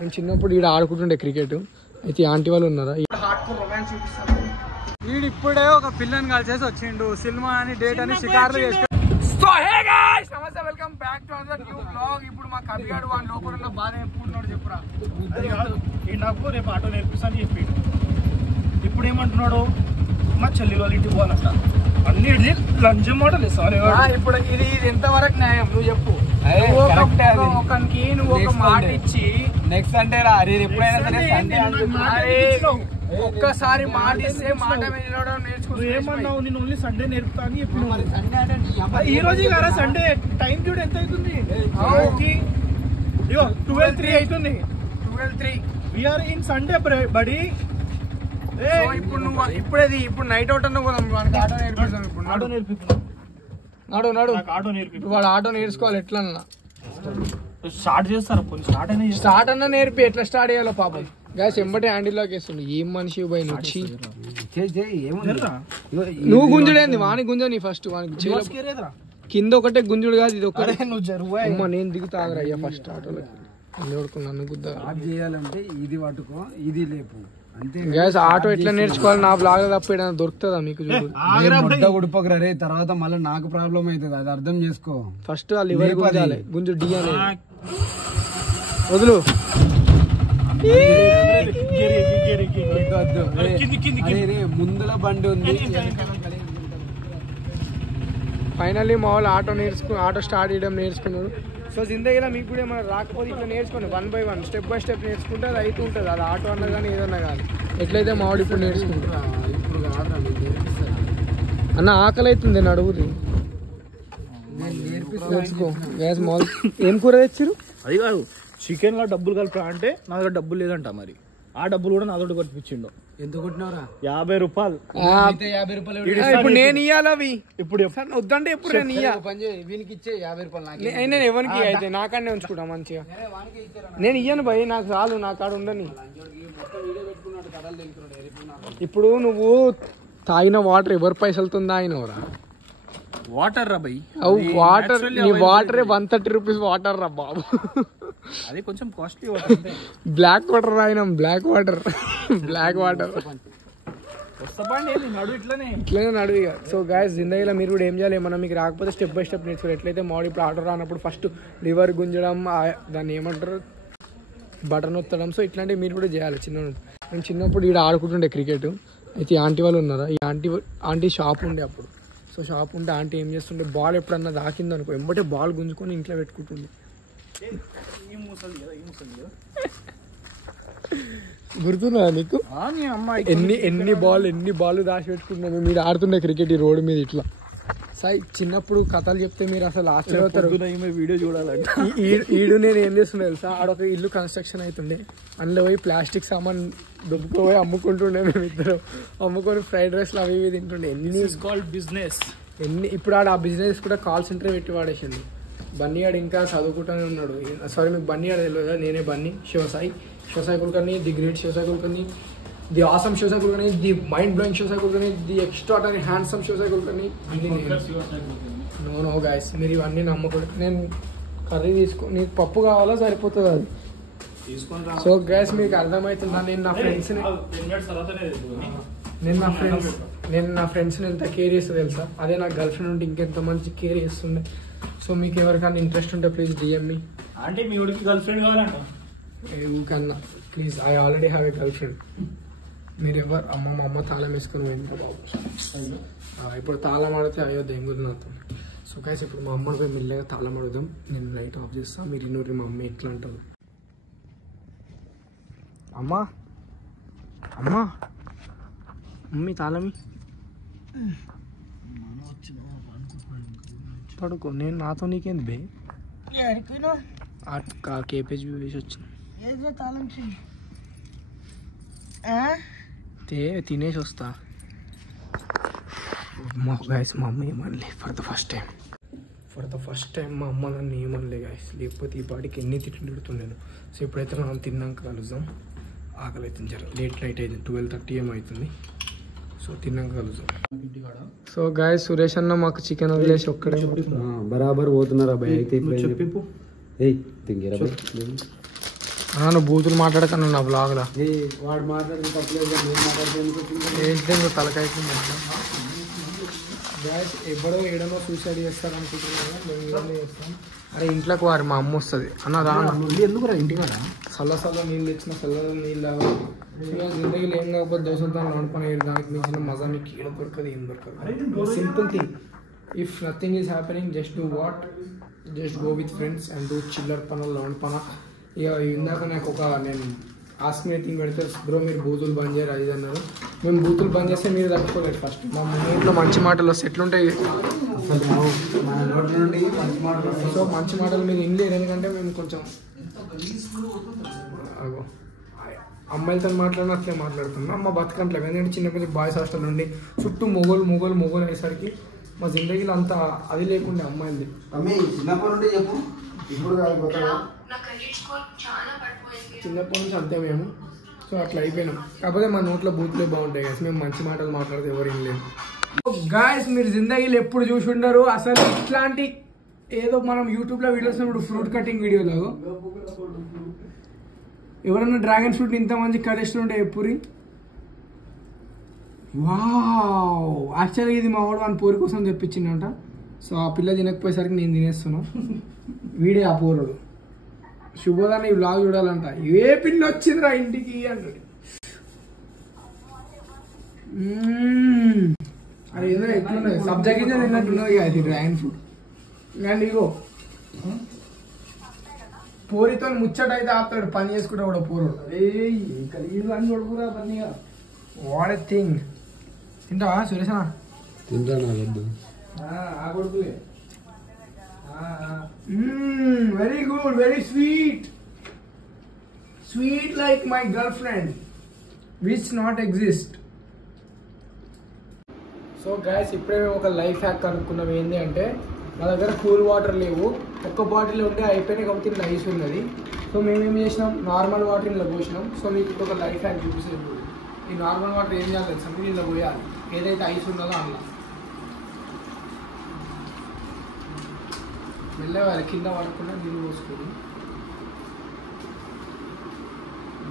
నేను చిన్నప్పుడు ఈడ ఆడుకుంటుండే క్రికెట్. అయితే ఆంటీ వాళ్ళు ఉన్నారా? వీడు ఇప్పుడే ఒక పిల్లని కలిసేసి వచ్చిండు. సినిమా అని డేట్ అని షికార్లు చేసుకుంటూ. సో హే గైస్, నమస్తే, welcome back to another new blog. ఇప్పుడు మా కవిగాడు వాడి లోపల ఉన్న బాధ ఎప్పుడున్నాడు చెప్పురా. ఈ నాకు రేపు ఆటో నేర్పిస్తాను చెప్పి ఇప్పుడు ఏమంటున్నాడు, మా చెల్లి వాళ్ళ ఇంటికి పోవాలంట. అన్ని లంచం మోడల్ సారీ. ఇప్పుడు ఇది ఎంతవరకు న్యాయం నువ్వు చెప్పు. ఒకరికి నువ్వు ఒక మాట ఇచ్చి నెక్స్ట్ అంటే ఎప్పుడైనా సరే ఒక్కసారి మాట ఇస్తే మాట నేర్చుకుంటూ ఏమన్నావు, నేను ఓన్లీ సండే నేర్పుతా అని చెప్పి. ఈ రోజు కదా సండే, టైం చూడు ఎంత అవుతుంది. 12:03 అవుతుంది. 12:03 వీఆర్ ఇన్ సండే బడి. ఇప్పుడు నువ్వు ఇప్పుడు నైట్ అవుట్ అన్నా పోదాం. ఆటో నేర్పిస్తాను. ఇప్పుడు ఆటో నేర్పిస్తాను. నాడు ఆటో నేర్పి వాడు ఆటో నేర్చుకోవాలి. ఎట్లన్నా స్టార్ట్ చేస్తారు, స్టార్ట్ అన్నా నేర్పి ఎట్లా స్టార్ట్ చేయాలో పాపం. గ్యాస్ ఎంబటి హ్యాండిల్లోకి వేస్తుంది. ఏం మనిషి పోయి వచ్చి నువ్వు గుంజుడేంది వాని గుంజని ఫస్ట్ వానికి కింద ఒకటే గుంజుడు కాదు, ఇది ఒకటే. అమ్మ నేను దిగుతాగరా అయ్యా ఫస్ట్ ఆటోలోకి. నన్ను గుద్దా చేయాలంటే ఇది పట్టుకో, ఇది లేపు అంతే. గ్యాస్ ఆటో ఎట్లా నేర్చుకోవాలి నా బ్లాగ్ తప్ప ఏదైనా దొరుకుతుందా మీకు? ఉడిపోకరా రే, తర్వాత మళ్ళీ నాకు ప్రాబ్లం అవుతుంది, అది అర్థం చేసుకో. ఫస్ట్ ఆ లివర్ గుంజాలి. గుంజు డి అనేది వదులు. ముందుల బండి ఉంది. ఫైనల్లీ మా వాళ్ళు ఆటో స్టార్ట్ చేయడం నేర్చుకున్నారు. సో జిందగీలో మీకు కూడా ఏమైనా రాకపోతే ఇట్లా నేర్చుకోండి. 1 by 1 స్టెప్ బై స్టెప్ నేర్చుకుంటే అది అయితే ఉంటుంది. అది ఆటో అన్నా కానీ ఏదన్నా కానీ ఎట్లయితే మా వాడు ఇప్పుడు నేర్చుకుంటారు. అన్న ఆకలి అవుతుంది, నేను అడుగుతుంది నేర్చుకో. గ్యాస్ మాల్ ఏం కూర తెచ్చారు? అది కాదు, చికెన్ లో డబ్బులు కలిపా అంటే నా దగ్గర డబ్బులు లేదంట. మరి ఆ డబ్బులు కూడా నాతో కొట్టించిండు. ఎంత కొట్టినవరా? 50 రూపాయలు. ఇప్పుడు నేను ఇయ్యాలి అవి. ఇప్పుడు వద్దంటే ఎప్పుడు నేను ఇయ్యా. వీనికి ఇచ్చే 50 రూపాయలు నేను ఎవరికి అయితే నాకాడనే ఉంచుకుంటా మంచిగా. నేను ఇయ్యను భయ్, నాకు చాలు, నా కాడ ఉండని. ఇప్పుడు నువ్వు తాగిన వాటర్ ఎవరి పైసలతో తాగినవరా? వాటర్ రా బై. వాటర్ నీ వాటరే 130 రూపీస్ వాటర్ రా బాబు. అది కొంచెం కాస్ట్లీ వాటర్. బ్లాక్ వాటర్ రాయినాం. బ్లాక్ వాటర్ ఇట్లనే నడు ఇక. సో గాయస్ జిందగీలో మీరు కూడా ఏం చేయాలి, ఏమన్నా మీకు రాకపోతే స్టెప్ బై స్టెప్ నేర్చుకోవాలి. ఎట్లయితే మాడు ఇప్పుడు ఆటో రానప్పుడు ఫస్ట్ లివర్ గుంజడం, దాన్ని ఏమంటారు బటన్ ఒత్తడం. సో ఇట్లాంటివి మీరు కూడా చేయాలి. నేను చిన్నప్పుడు ఈడ ఆడుకుంటుండే క్రికెట్. అయితే ఆంటీ వాళ్ళు ఉన్నారా? ఈ ఆంటీ షాప్ ఉండే అప్పుడు. సో షాప్ ఉంటే ఆంటీ ఏం చేస్తుండే, బాల్ ఎప్పుడన్నా దాకింది అనుకో ఎంబటే బాల్ గుంజుకొని ఇంట్లో పెట్టుకుంటుంది. గుర్తున్నా నీకు? ఎన్ని బాల్ దాచి పెట్టుకుంటున్నాము. మీరు ఆడుతుండే క్రికెట్ ఈ రోడ్డు మీద ఇట్లా. సాయి చిన్నప్పుడు కథలు చెప్తే మీరు అసలు ఆశ్చర్యపోతారు. వీడియో చూడాలంటే ఈడు నేను ఏం చేస్తుండే తెలుసా, ఆడొక ఇల్లు కన్స్ట్రక్షన్ అవుతుండే. అందులో పోయి ప్లాస్టిక్ సామాన్ దుబ్బుకోపోయి అమ్ముకుంటుండే. మేము ఇద్దరు అమ్ముకొని ఫ్రైడ్ రైస్లు అవి ఇవి తింటుండే. ఇప్పుడు ఆడ ఆ బిజినెస్ కూడా కాల్ సెంటర్ పెట్టి వాడేసింది. బన్నీ ఆడు ఇంకా చదువుకుంటూనే ఉన్నాడు. సారీ మీకు బన్నీ ఆడ తెలియదు, నేనే Bunny. Shivasai Kulkarni, the great Shivasai Kulkarni, the awesome Shivasai Kulkarni, the mind blowing Shivasai Kulkarni, the extraordinary handsome Shivasai Kulkarni. No guys, మీరు ఇవన్నీ నమ్మకూడదు. నేను కర్రీ నీకు పప్పు కావాలా సరిపోతుంది అది. సో గైస్ మీకు అర్థమవుతుందా, నేను నా ఫ్రెండ్స్ని ఎంత కేర్ చేస్తా తెలుసా? అదే నా గర్ల్ ఫ్రెండ్ ఉంటే ఇంకెంత మంచి కేర్ చేస్తుండే. సో మీకు ఎవరికైనా ఇంట్రెస్ట్ ఉంటే ప్లీజ్ డిఎం మీ. అంటే మీ ఊరికి గర్ల్ ఫ్రెండ్ కావాలంట? ఇంకన్నా please, I already have a girl friend. మీరు ఎవరు? మా అమ్మ తాళం వేసుకొని పోయింది బాబు. ఇప్పుడు తాళం ఆడితే అయ్యో దెంగులు నాతో. సో గైస్ ఇప్పుడు మా అమ్మని పోయి మెల్లగా తాళం అడుగుదాం. నేను లైట్ ఆఫ్ చేస్తాను, మీరు ఇన్నూరి మా అమ్మ ఎట్లా అంటారు. అమ్మా మమ్మీ తాళమి పడుకో. నేను నాతో నీకేంది బే? కేపేజ్ వేసి వచ్చిన తినేసి వస్తా. గైస్ మా అమ్మ ఏమనలే ఫర్ ద ఫస్ట్ టైం మా అమ్మ నన్ను ఏమనలే గైస్. లేకపోతే ఈ పాటికి ఎన్ని తిట్లు తిడుతున్నాను. సో ఇప్పుడైతే మనం తిన్నాక కలుద్దాం. ఆకలి అవుతుంది, జర లేట్ అయింది, 12:30 ఏమవుతుంది. సో తిన్నాక కలుద్దాం. సో గాయస్ సురేష్ అన్న మాకు చికెన్ వదిలేసి ఒక్కడే బరాబర్ పోతున్నారా భయ్? అయితే నువ్వు బూతులు మాట్లాడతాను నా బ్లాగ్లో వాడు మాట్లాడిన తప్పలేదు నేను మాట్లాడితే ఏంటో తలకాయకు గ్యాస్ ఎవడో ఏడనో సూసైడ్ చేస్తారు అనుకుంటున్నాను మేము ఇవన్నీ చేస్తాం. అరే ఇంట్లోకి వారు మా అమ్మ వస్తుంది అన్న రాను ఎందుకు రా ఇంటికి రా చల్ల నీళ్ళు తెచ్చిన చల్ల నీళ్ళు జిందగీలో ఏం కాకపోతే దోశలతో నడుపని దానికి మించిన మజా మీకు ఏడ దొరకదు ఏం దొరకదు. Simple thing, if nothing is happening just do what, just go with friends and do చిల్లర్ పనులు లోన్ పన. ఇక ఇందాక నాకు నేను ఆస్క్ మీ థింగ్ పెడితే బ్రో మీరు బూతులు బంద్ చేయరు అది అన్నారు. మేము బూతులు బంద్ చేస్తే మీరు తట్టుకోలేదు. ఫస్ట్ మా ఇంట్లో మంచి మాటలు వస్తే ఎట్లుంటాయి. సో మంచి మాటలు మీరు ఇనలేరు, ఎందుకంటే మేము కొంచెం అమ్మాయిలతో మాట్లాడినా అట్లే మాట్లాడుతున్నాం. అమ్మ బతకంటలేదు, ఎందుకంటే చిన్నపిల్ల బాయ్స్ హాస్టల్ నుండి చుట్టూ మొగోలు అయ్యేసరికి మా జిందగీలో అంతా అది లేకుండా అమ్మాయిలది. చిన్నప్పటి నుంచి అంతే మేము. సో అట్లా అయిపోయినాం. కాకపోతే మా నోట్లో బూతులే బాగుంటాయి కదా, మేము మంచి మాటలు మాట్లాడితే ఎవరు లేదు. గాయస్ మీరు జిందగీలో ఎప్పుడు చూసి ఉండరు అసలు ఇట్లాంటి ఏదో మనం యూట్యూబ్లో వీడియోస్ ఇప్పుడు ఫ్రూట్ కటింగ్ వీడియోలో ఎవరన్నా డ్రాగన్ ఫ్రూట్ ఇంత మంచి కడేస్లో ఉంటే ఎప్పురి వావ్. యాక్చువల్గా ఇది మా వాడు మన పూరి కోసం తెప్పించిందంట. సో ఆ పిల్ల తినకపోయేసరికి నేను తినేస్తున్నా. వీడే ఆ పూరుడు. శుభోదాన్ని ఈ వ్లాగ్ చూడాలంట. ఏ పిల్ల వచ్చిందిరా ఇంటికి అంటాడు. అది ఏదో ఎట్లున్నది సబ్జా గింజ తిన్నట్టున్నది అది డ్రాగన్ ఫ్రూట్. అండ్ ఇగో పూరితో ముచ్చట అయితే ఆపుతాడు, పని చేసుకుంటా కూడా పూరుడు. అన్ని కొడుకురా పనిగా వాట్ ఎ థింగ్. తింటావా సురేషనా? తింటాను ఆ కొడుకు very good, very sweet, sweet like my girl friend which not exist. So guys ఇప్పుడే మేము ఒక లైఫ్ హ్యాక్ అనుకున్నాం. ఏంటి అంటే మా దగ్గర కూల్ వాటర్ లేవు, ఒక్క బాటిల్ ఉంటే అయిపోయినాయి కాబట్టి ఇంట్లో ఐస్ ఉన్నది. సో మేము ఏం చేసినాం, నార్మల్ వాటర్ ఇంట్లో పోసినాం. సో మీకు ఇప్పుడు ఒక లైఫ్ హ్యాక్ చూపిస్తుంది. ఈ నార్మల్ వాటర్ ఏం చేయాలి తెలుసా, మీరు ఇంట్లో పోయాలి ఏదైతే ఐస్ ఉన్నదో అందులో వెళ్ళేవాళ్ళు కింద పడకుండా నీళ్ళు పోసుకొని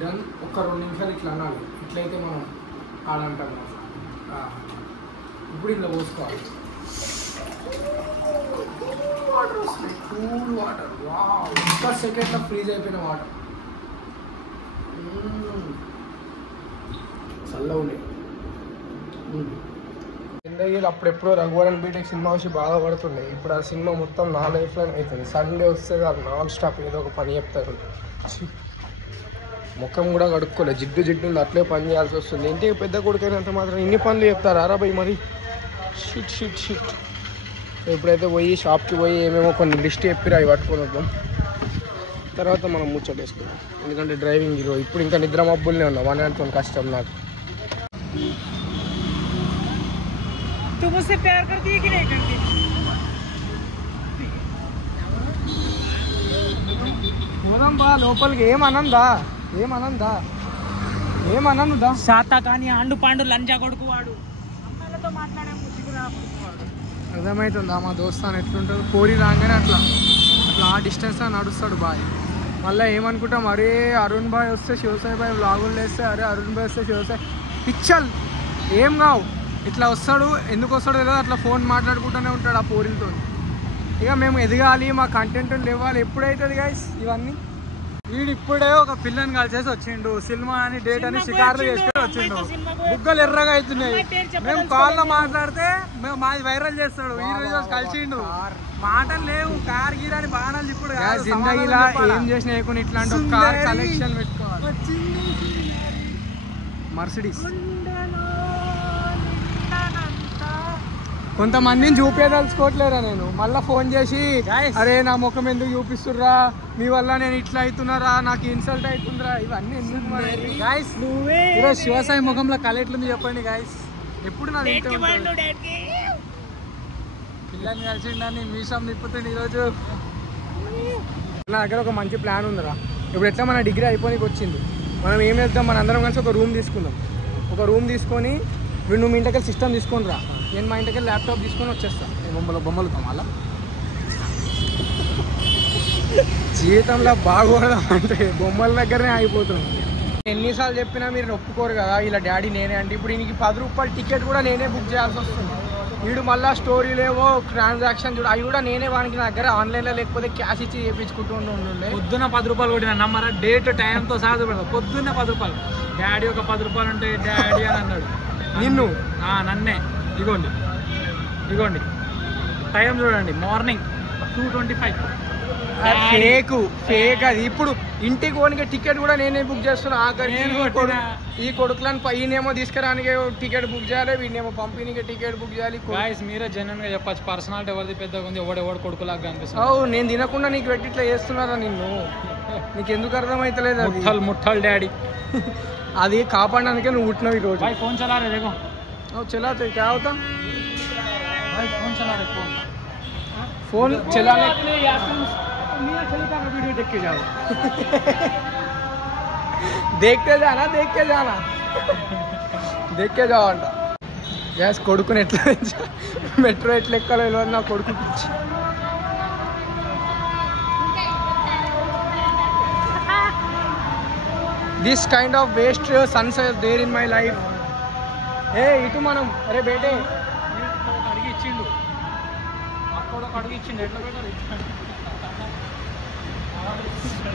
డన్. ఒక 2 నిమిషాలు ఇట్లా అనాలి. ఇట్లయితే మనం ఆడంటాం. ఇప్పుడు ఇంట్లో పోసుకోవాలి. వాటర్ వస్తుంది, కూల్ వాటర్. వావ్, ఒక్క సెకండ్లో ఫ్రీజ్ అయిపోయిన వాటర్. చల్లగా ఉన్నాయి. జిందగీలో అప్పుడెప్పుడో రఘువరన్ బీటెక్ సినిమా వచ్చి బాధపడుతుండే. ఇప్పుడు ఆ సినిమా మొత్తం నా లైఫ్లోనే అవుతుంది. సండే వస్తే కాదు నాన్ స్టాప్ ఏదో ఒక పని చెప్తారు. ముఖం కూడా కడుక్కోలేదు, జిడ్డు అట్లే పని చేయాల్సి వస్తుంది. ఇంటికి పెద్ద కొడుకైనంత మాత్రం ఇన్ని పనులు చెప్తారు అరా భయ్ మరి. షిట్. ఎప్పుడైతే పోయి షాప్కి పోయి ఏమేమో కొన్ని లిస్ట్ చెప్పిరా అవి పట్టుకొని వద్దాం. తర్వాత మనం ముచ్చట వేసుకుందాం. ఎందుకంటే డ్రైవింగ్ ఈరోజు ఇప్పుడు ఇంకా నిద్ర మబ్బుల్నే ఉన్నా. 1 గంటతో కష్టం నాకు. तुम उससे प्यार करती है कि नहीं करती? పోదాం బా లోపలికి. ఏమనందా శాతా కానీ అండు పాండు లంజా కొడుకు వాడు అమ్మాయిలతో మాట్లాడే ముసుగు రాడు. అర్థమవుతుందా మా దోస్తాను ఎట్లుంటుంది. కోరి రాగానే అట్లా ఆ డిస్టెన్స్లో నడుస్తాడు బాయ్. మళ్ళీ ఏమనుకుంటాం, అరే అరుణ్ బాయ్ వస్తే శివసాయి బాయ్ వ్లాగులు వేస్తే, అరే అరుణ్ బాయ్ వస్తే శివసాయి పిచ్చల్ ఏం కావు. ఇట్లా వస్తాడు, ఎందుకు వస్తాడో తెలియదు, అట్లా ఫోన్ మాట్లాడుకుంటూనే ఉంటాడు ఆ పోరిలతో. ఇక మేము ఎదగాలి, మా కంటెంట్ లేవాలి. ఎప్పుడైతుంది గైస్ ఇవన్నీ? వీడు ఇప్పుడే ఒక పిల్లని కలిసేసి వచ్చిండు. సినిమా అని డేట్ అని షికార్లు చేసుకొని వచ్చిండు. బుగ్గలు ఎర్రగా అవుతున్నాయి. మేము కాల్లో మాట్లాడితే మాది వైరల్ చేస్తాడు. ఈ రోజు కలిసిండు, మాటలు లేవు. కార్ గీరని బాణాలు ఇప్పుడు జిందగీలా ఏం చేసినా ఇట్లాంటి ఒక కార్ కలెక్షన్ పెట్టుకోవాలి. మర్సిడీస్. కొంతమందిని చూపేదలుచుకోవట్లేరా నేను. మళ్ళీ ఫోన్ చేసి అరే నా ముఖం ఎందుకు చూపిస్తుర్రా, మీ వల్ల నేను ఇట్లా అవుతున్నారా, నాకు ఇన్సల్ట్ అవుతుందిరా, ఇవన్నీ ఎందుకు మరి గాయస్. ఈరోజు శివసాయి ముఖంలో కళ ఎట్లుంది చెప్పండి గాయస్. ఎప్పుడు నా పిల్లని కలిసిండని మీసం తిప్పుతుంది ఈరోజు. నా దగ్గర ఒక మంచి ప్లాన్ ఉందిరా. ఇప్పుడు ఎట్లా మన డిగ్రీ అయిపోయికి వచ్చింది, మనం ఏం చేద్దాం, మన అందరం కలిసి ఒక రూమ్ తీసుకుందాం. ఒక రూమ్ తీసుకొని నువ్వు మీ ఇంటికి సిస్టమ్ తీసుకొని రా, నేను మా ఇంటికి ల్యాప్టాప్ తీసుకొని వచ్చేస్తాను. బొమ్మలుతాం అలా జీవితంలో బాగోడదాం అంటే బొమ్మల దగ్గరనే ఆగిపోతున్నాం. ఎన్నిసార్లు చెప్పినా మీరు ఒప్పుకోరు కదా, ఇలా డాడీ నేనే అంటే. ఇప్పుడు ఈయనకి 10 రూపాయల టికెట్ కూడా నేనే బుక్ చేయాల్సి వస్తుంది. వీడు మళ్ళీ స్టోరీలేవో ట్రాన్సాక్షన్ చూడు, అవి కూడా నేనే వానికి నా దగ్గర ఆన్లైన్లో లేకపోతే క్యాష్ ఇచ్చి చేయించుకుంటూ ఉండే. పొద్దున్న 10 రూపాయలు కొట్టిన నమ్మరా, డేట్ టైంతో సహా పెడతాం. పొద్దున్న 10 రూపాయలు, డాడీ ఒక 10 రూపాయలు ఉంటే డాడీ అని అన్నాడు నిన్ను. నన్నే. ఇగోండి టైం చూడండి, మార్నింగ్ 2:25. ఫేక్ అది. ఇప్పుడు ఇంటికి పోనీకి టికెట్ కూడా నేనే బుక్ చేస్తున్నా. ఆఖరికి ఈ కొడుకులను ఈయనేమో తీసుకురానికి టికెట్ బుక్ చేయాలి, వీడినేమో పంపిణీకి టికెట్ బుక్ చేయాలి. మీరే జెన్యున్ గా చెప్పచ్చు, పర్సనాలిటీ ఎవరిది పెద్దగా ఉంది, ఎవడు కొడుకులాగా కనిపిస్తుంది. నేను తినకుండా నీకు పెట్టి ఇట్లా చేస్తున్నారా నిన్ను? నీకు ఎందుకు అర్థమైతలేదు? అది ముఠల్ డాడీ అది కాపాడడానికే నువ్వు పుట్టినావు ఈరోజు. ఫోన్ చలారే దేఖో. చలాతే క్యా అవుతా? ఫోన్ చలారే, फोन चलाने वीडियो देख के जाओ. देखते जाना देख के जाओ अंట. గ్యాస్ కొడుకుని ఎట్లా మెట్రో ఎట్లా ఎక్కాలో నా కొడుకు పిచ్చి. This kind of waste sunset there in my life. ఇటు మనం అరే బేటే అడిగి ఇచ్చిండు, అడుగు ఇచ్చిండు, ఎట్లా పెట్టారు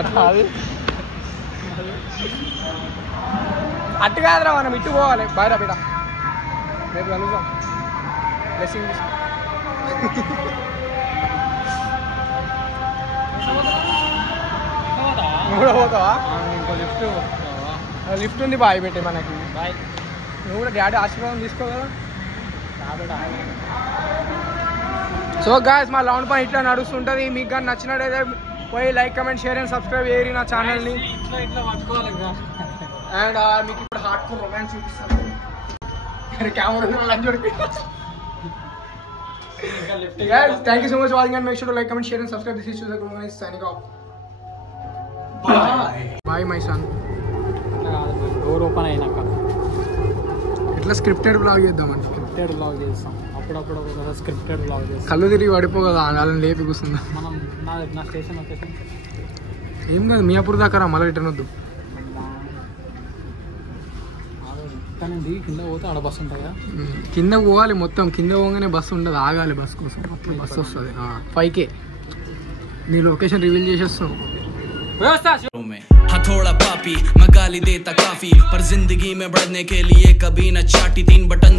అట్లా. అది అట్టు కాదురా, మనం ఇటు పోవాలి. బాయ్ రా బిడ్డ, రేపు కలుద్దాం. బ్లెస్సింగ్ నువ్వు కూడా పోతావా? ఇంకో లిఫ్ట్ ఉంది బాయ్ పెట్టే మనకి. బాయ్. నువ్వు కూడా డాడీ ఆశీర్వాదం తీసుకో కదా. సో గాయ్స్, మా లౌండ్ పని ఇట్లా నడుస్తుంటుంది. మీకు కానీ నచ్చినట్టయితే పోయి like, comment, share and subscribe చేయరు నా ఛానల్ని. ఇట్లా పట్టుకోవాలి. అండ్ మీకు ఇప్పుడు హార్ట్ ఫుల్ రొమాన్స్ చూపిస్తాను. Thank you so much watching and make sure to like, comment, share and subscribe. This is చూసా good morning signing off. Bye my son. Door open అయినాక ఇట్లా స్క్రిప్టెడ్ బ్లాగ్ చేద్దామని. Scripted blog చేస్తాం అప్పుడప్పుడు, ఒకసారి scripted blog చేస్తాం. కళ్ళు తిరిగి పడిపో కదా, వాళ్ళని లేపి కూర్చుందా. మనం నా స్టేషన్ వచ్చేసి ఏం కాదు, మీ అప్పుడు దాకా రా, మళ్ళీ రిటర్న్ వద్దు. కానీ కింద పోతే ఆడ బస్సు ఉంటుందా? కింద పోవాలి, మొత్తం కింద పోగానే బస్సు ఉండదు, ఆగాలి బస్ కోసం. అప్పుడు బస్సు వస్తుంది 5K. నీ లొకేషన్ రివీల్ చేసేస్తున్నావు. हाँ थोड़ा पापी मैं गाली देता काफी, पर जिंदगी में बढ़ने के लिए कभी न चाटी 3 बटन